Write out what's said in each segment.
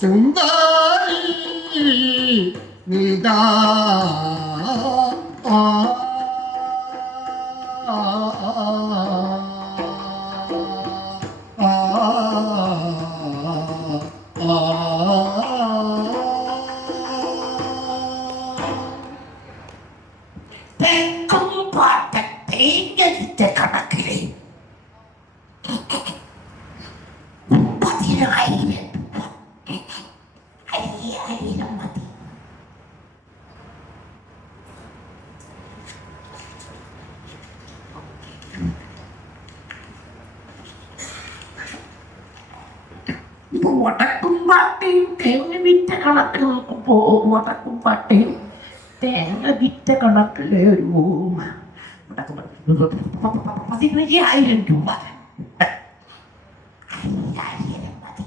സുന്ദരി നിദാ തെക്കും പാട്ടത്തെ കണക്കിലെ 10,000 അയ്യായിരം മതി. വടക്കും പാട്ടയും തേങ്ങ വിറ്റ കണക്കിൽ നോക്കുമ്പോ വടക്കും പാട്ടയും തേങ്ങ വിറ്റ കണക്കിലെ ഒരു 10,000 രൂപ. 5,000 മതി.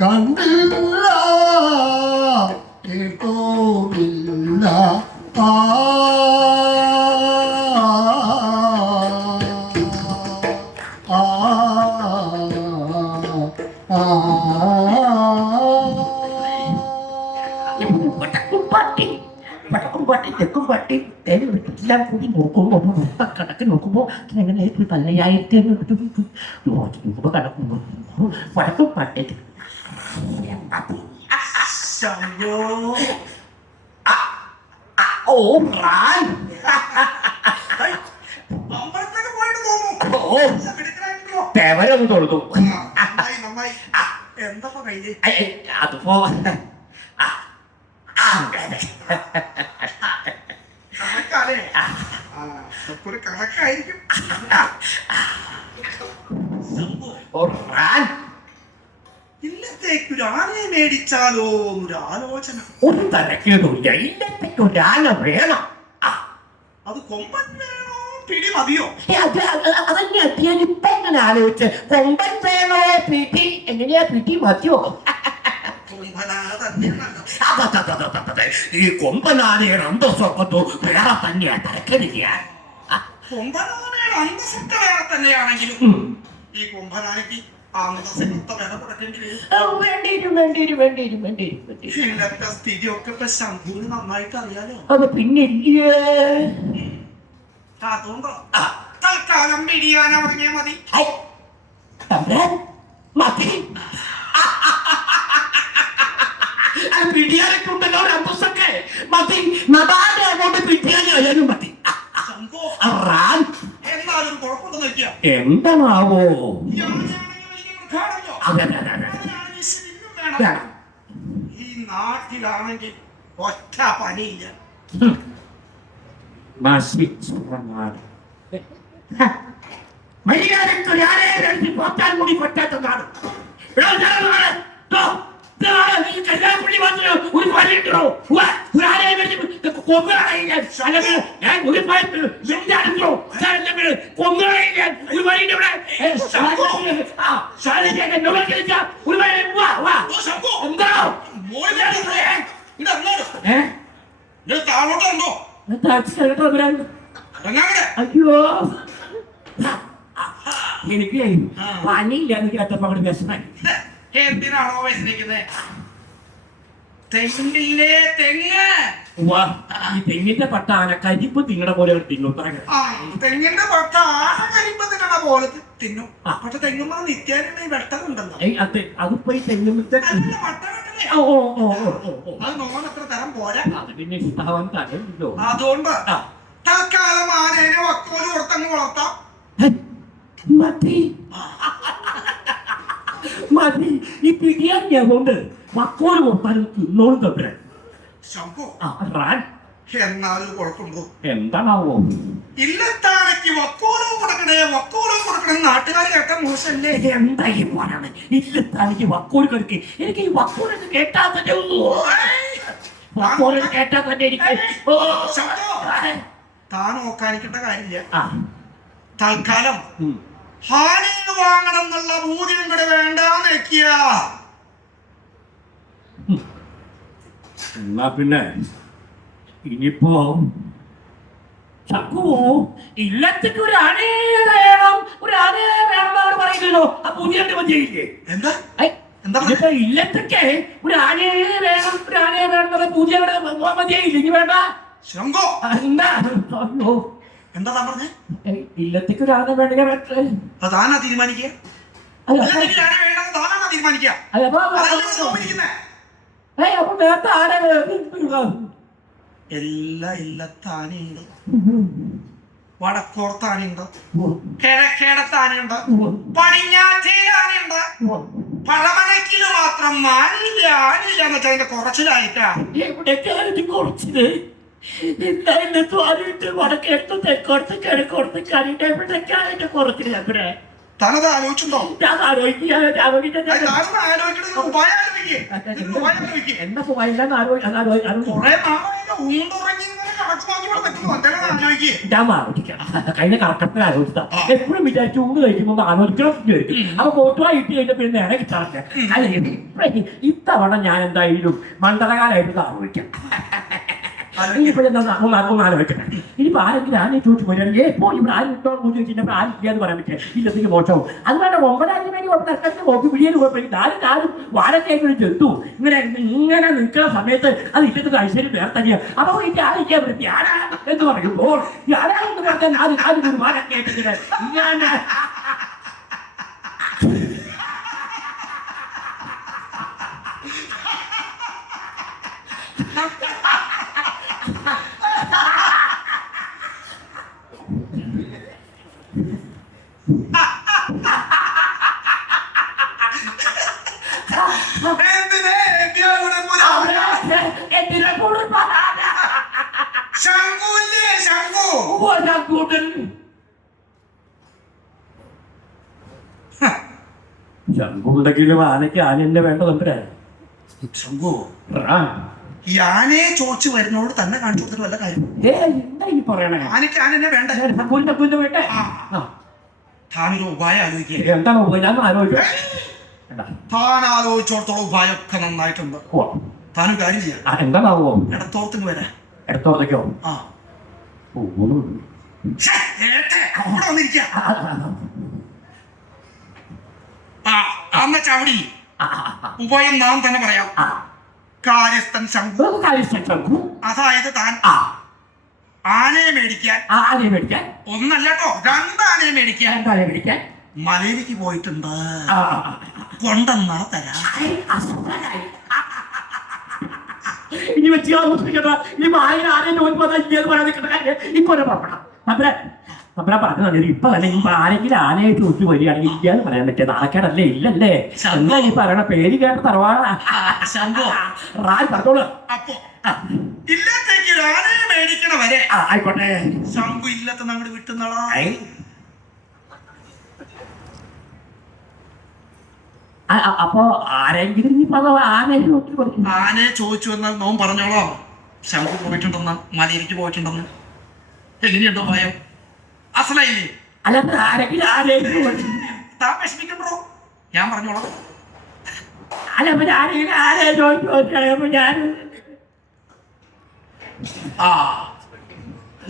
കണ്ടില്ല കേട്ടോമില്ല വടക്കുംപാട്ടി തെക്കുംപാട്ടി എല്ലാം കൂടി നോക്കുമ്പോൾ കണക്ക് നോക്കുമ്പോൾ എങ്ങനെ 10,500 രൂപ കണക്കുമ്പോൾ വടക്കുംപാട്ടി തേവരൊന്ന് തൊഴുതു. അതിപ്പോ കണക്കായിരിക്കും. ഇല്ലത്തേക്ക് ഒരു ആനയെ മേടിച്ചാലോ ഒരു ആലോചന. ഒരു തരക്കേടില്ല, ഇല്ലത്തേക്ക് ഒരു ആന വേണം. അത് കൊമ്പൻ വേണോ പിടി മതിയോ? അതന്നെ ഞാനിപ്പോ എങ്ങനെ ആലോചിച്ച് കൊമ്പൻ വേണോ പിടി എങ്ങനെയാ പിടി മതിയോ? ഈ കൊമ്പനാനയുടെ അന്തസ്സൊക്കത്തു വേറെ തന്നെയാ, തരക്കേടില്ല. കൊമ്പനാനയുടെ അന്തസ്സൊക്ക വേറെ തന്നെയാണെങ്കിലും ഈ കൊമ്പനാനയ്ക്ക് ഇന്നത്തെ സ്ഥിതിയൊക്കെ ഇപ്പൊ ശംഭുവിന് നന്നായിട്ട് അറിയാലോ. അത് പിന്നില്ലേ, അതുകൊണ്ടോ തൽക്കാലം പിടിയാന പറഞ്ഞാൽ മതി. മതി പിടിയാനൊക്കെയുണ്ടല്ലോ അന്തസ്സൊക്കെ മതി. നടാതെ അങ്ങോട്ട് പിടിയാനായാലും മതി. എന്നാലും കുഴപ്പമുണ്ടെന്ന് വെക്കുക എന്താണാവോ? ഈ നാട്ടിലാണെങ്കിൽ ഒറ്റ പണിയില്ല. മര്യാദക്ക് പോറ്റാൻ കൂടി പറ്റാത്ത നാട്. കല്യാണപ്പള്ളി വന്നു ഒരു പണിയുണ്ടോ? അയ്യോ എനിക്ക് പണിയില്ലാന്ന് കേട്ടപ്പോ അവിടെ വിഷമായി. എന്തിനാണോ വിഷമിക്കുന്നത്? തെങ്ങില്ലേ തെങ്ങ്. ഈ തെങ്ങിന്റെ പട്ട ആന കരിപ്പ് തിന്നണ പോലെ തിന്നും. തെങ്ങിന്റെ പട്ട ആന കരിപ്പ് തിന്നണ പോലെ തിന്നും. പക്ഷെ തെങ്ങുമ്പോ നിത്യാനും വെട്ടമുണ്ടല്ലോ. അതിപ്പോ ഈ തെങ്ങുമ്പത്തെ അത് നോനത്ര തരം പോരാ. അത് പിന്നെ ഇഷ്ടാവാൻ തരല്ലോ. അതുകൊണ്ട് തൽക്കാലം ആനേനെ വക്കോല് കൊടുത്തങ്ങ് വളർത്താം. മതി മതി. ഈ പിടിയാൻ കൊണ്ട് വക്കോല് കൊടുത്താലും തിന്നോളും തപ്പേ. എന്നാലും കുഴപ്പമുണ്ടോ? എന്താണാവോ? ഇല്ലത്താനക്ക് വക്കോലും കൊടുക്കണേ നാട്ടുകാർ കേട്ട മോശല്ലേ? എന്തായി പോലാണ് ഇല്ലത്താനക്ക് വക്കോല് കൊടുക്കേ? എനിക്ക് ഈ വക്കോലൊക്കെ കേട്ടാ തന്നെ വക്കോലൊക്കെ കേട്ടാ തന്നെ എനിക്ക് താൻ നോക്കാനിക്കേണ്ട കാര്യമില്ല. ആ തൽക്കാലം ഹാനിന് വാങ്ങണം എന്നുള്ള ബോധ്യം ഇവിടെ വേണ്ടാന്ന് വെക്കുക. എന്നാ പിന്നെ ഇനിയിപ്പോ ചക്കു ഇല്ലത്തേക്ക് ഒരു ആനയെ വേണം, ഒരു ആനയെ വേണമെന്നാണ് പറയുന്നല്ലോ. ആ പുതിയ മതിയില്ലേ? എന്താ ഇപ്പൊ ഇല്ലത്തേക്ക് ഒരു ആനയെ വേണം, ഒരു ആനയെ വേണം പൂജ മതിയായില്ല. ഇനി വേണ്ട ശംഭോ എന്താ എന്താ താൻ പറഞ്ഞേ? ഇല്ലത്തേക്ക് ഒരു ആന വേണമെങ്കിൽ വേണ്ടേ? അത് താനാ തീരുമാനിക്കുക. ഇല്ലത്തേക്ക് ആന വേണ്ടെന്ന് താനാണോ തീരുമാനിക്കുക? അതല്ലേ സമ്മതിക്കുന്നെ? അപ്പൊ നേരത്തെ ആന എല്ലാ ഇല്ലത്താനയുണ്ട്, വടക്കോർത്താനുണ്ട്, കിഴക്കേടത്താനുണ്ട്, പടിഞ്ഞാറ്റയിലാനുണ്ട്. പഴമനക്കില് മാത്രം ആനില്ല ആനില്ല എന്ന് വെച്ചാൽ അതിന്റെ കുറച്ചിലായിട്ടാ. എവിടെയൊക്കെ കുറച്ചില് എന്തായാലും സ്വാധീനിച്ച് വടക്കെടുത്ത് തെക്കോടത്ത് കിഴക്കോടത്ത് കരിയുടെ എവിടെയൊക്കെയാണ് അതിന്റെ കുറച്ചില്. അവിടെ താനത് ആലോചിച്ചുണ്ടോ? ഞാൻ ആലോചിക്കാൻ ഉപായം ആലോചിക്കേ. എന്താ പോയില്ലെന്ന് ഞാൻ ആലോചിക്കാം. കഴിഞ്ഞ കറക്കത്തിൽ ആലോചിച്ചാ എപ്പോഴും വിചാരിച്ചു ഊണ് കഴിക്കുമ്പോൾ ആലോചിക്കണം. അപ്പൊ ഫോട്ടോയി ഇട്ട് കഴിഞ്ഞ പിന്നെ നേരെ കിട്ടാറില്ല. അല്ലെങ്കിൽ ഇത്തവണ ഞാൻ എന്തായാലും മണ്ഡലകാലമായിട്ട് ആലോചിക്കാം. ആലോചിക്കട്ടെ. ഇനിയിപ്പോ ആരെങ്കിലും ആനെ ചോദിച്ചു പോയാണെങ്കിൽ എപ്പോ ഇവിടെ ആരും ഇട്ടോ ചോദിച്ചിട്ട് ആരും ഇല്ലാന്ന് പറയാൻ പറ്റില്ല. ഇല്ലത്തേക്ക് മോശവും അതുകൊണ്ട് 9,000 വേണ്ടി തർക്കത്തിന് നോക്കി പിടിയാലും കുഴപ്പമില്ല. 4 കാലും വാഴത്തേക്ക് ചെത്തു ഇങ്ങനെ നിൽക്കുന്ന സമയത്ത് അത് ഇല്ലത്തെ ഐശ്വര്യം വേറെ തന്നെയാണ്. അപ്പൊ ഇത് ആയിരിക്കാൻ പറ്റി ആരാ എന്ന് പറയുമ്പോൾ ആരാന്ന് പറഞ്ഞാൽ ആദ്യം ഒരു വാഴ കേട്ടിട്ട് ഇങ്ങനെ ശങ്കുണ്ടെങ്കിലും ആനയ്ക്ക് ആനന്നെ വേണ്ടതുണ്ടേ. ശംഭു ഈ ആനയെ ചോദിച്ചു വരുന്നോട് തന്നെ കാണിച്ചു കൊടുത്തിട്ട് വല്ല കാര്യം? എന്താ ഈ പറയണേ? ആനയ്ക്ക് ആനന്നെ വേണ്ട. ശങ്കുവിന്റെ വേണ്ടേ? താനൊരു ഉപായം ആലോചിക്കുക. എന്താണ് ഞാൻ ആലോചിച്ചു? താൻ ആലോചിച്ചോടത്തോളം ഉപായമൊക്കെ നന്നായിട്ടുണ്ട്. താനൊരു കാര്യം ചെയ്യാം. എന്താണാവോ? ഇടത്തോളത്തിന് വരാ. ഇടത്തോളത്തേക്കോ? അന്ന ചവിടി ഉപായം നാം തന്നെ പറയാം. കാര്യസ്ഥൻ ശംഖു. അതായത് താൻ ആനയെ മേടിക്കാൻ ഒന്നല്ല കേട്ടോ, 2 ആനയെ മേടിക്കാൻ മലയിലേക്ക് പോയിട്ടുണ്ട്. കൊണ്ടെന്നാ തരാം. ഇനി വെച്ച് ഈ ആയിരം ആരെയും പറയാൻ ഇപ്പൊ പുറപ്പെടാം. നമ്മളെ പറഞ്ഞു ഇപ്പൊ തന്നെ ഇപ്പൊ ആരെങ്കിലും ആനയെ ചോദിച്ചു വരികയാണെങ്കിൽ ഇല്ലാന്ന് പറയാൻ പറ്റിയ നാണക്കേടല്ലേ? ഇല്ലല്ലേ? എന്താ ഈ പറയണ പേര് കേട്ട തറവാടാ. പറഞ്ഞോളൂ. അപ്പൊ ഇല്ലത്തേക്ക് ആനയെ മേടിക്കണ വരെ ആയിക്കോട്ടെ. ശംഖു ഇല്ലത്തെ അങ്ങോട്ട് വിട്ടുന്നടാ. അപ്പൊ ആരെങ്കിലും ആനയെ ചോദിച്ചു എന്നാൽ നോൻ പറഞ്ഞോളോ ശംഖു പോയിട്ടുണ്ടെന്ന്, മലയിലേക്ക് പോയിട്ടുണ്ടെന്ന്. എങ്ങനെയുണ്ടോ ഭയം? അസലായില്ലേ? താൻ വിഷമിക്കണ്ടോ? ഞാൻ പറഞ്ഞോളാം.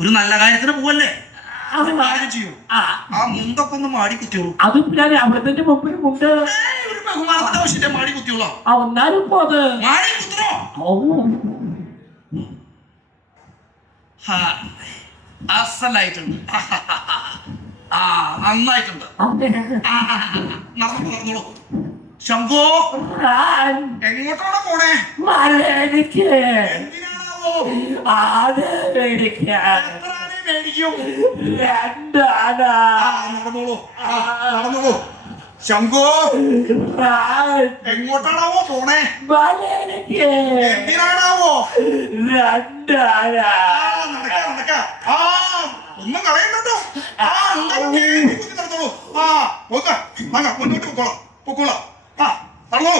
ഒരു നല്ല കാര്യത്തിന് പോവല്ലേ? കാര്യം ചെയ്യൂ. ആ മുണ്ടൊക്കെ ഒന്ന് മാടി കുത്തിയോളൂ. അതും ഞാൻ അവിടത്തെ മുമ്പിൽ മുണ്ട് ഒരു ബഹുമാനത്തിന്റെ ആവശ്യത്തെ മാടി കുത്തിയോളാം. ഒന്നാലും ഇപ്പോ അത് മാടി കുത്തണോ? അസലായിട്ടുണ്ട്. നന്നായിട്ടുണ്ട്. നടന്നോളൂ. ശംഭു എങ്ങോട്ടാണോ പോണേ? എന്തിനാണാവോ? എത്ര ആനയെ മേടിക്കും? 2 ആന. നടന്നോളൂ. ശംഭു എങ്ങോട്ടാണാവോ പോണേ? എന്തിനാണാവോ? 2 ആന. നടക്ക ഒന്നും കളയണ്ടോ? നടന്നോളൂ.